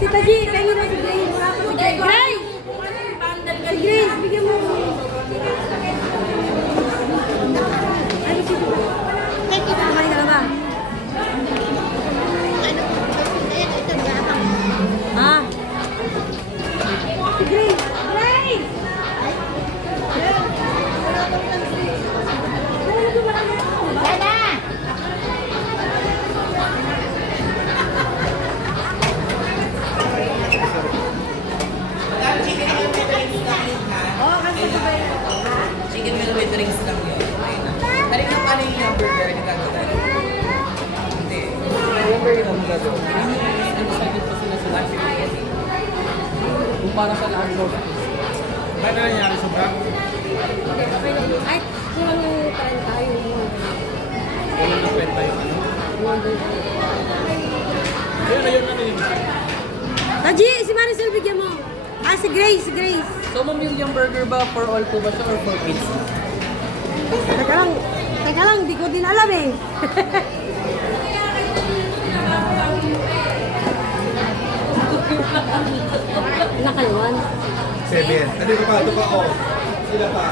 Si Taji, pengen mo si Grace. Si Grace! Si Grace, bigyan mo. Ano si Grace? Kumain ka na ba? Ha? Si Grace! Grace! Chicken meal with drinks lang yun. Tarik na paano yung hamburger na gagawin? Hindi. Hamburger yung gagawin. Undecided pa sila sa life. Kung para sa lahat ko. Ano nangyari sa bra? Ay, kulang yung tayo tayo. Wala na kwenta yung ano? Ayun na yun. Taji, si Maricel bigyan mo. Ah, si Grace, si Grace. So, million burger ba for all po ba siya or for kids? Teka lang, di ko din alam eh. Nakalawan. 7. Nandito pa, ito pa oh. Sila pa.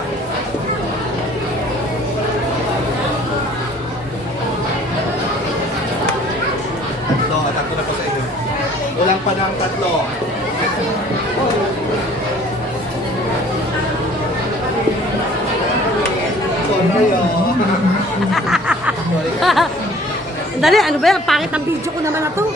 Tatlo na po sa inyo. Walang pa ng tatlo. Sorry oh. Dali, ano ba yan? Pangit ang video ko naman na to.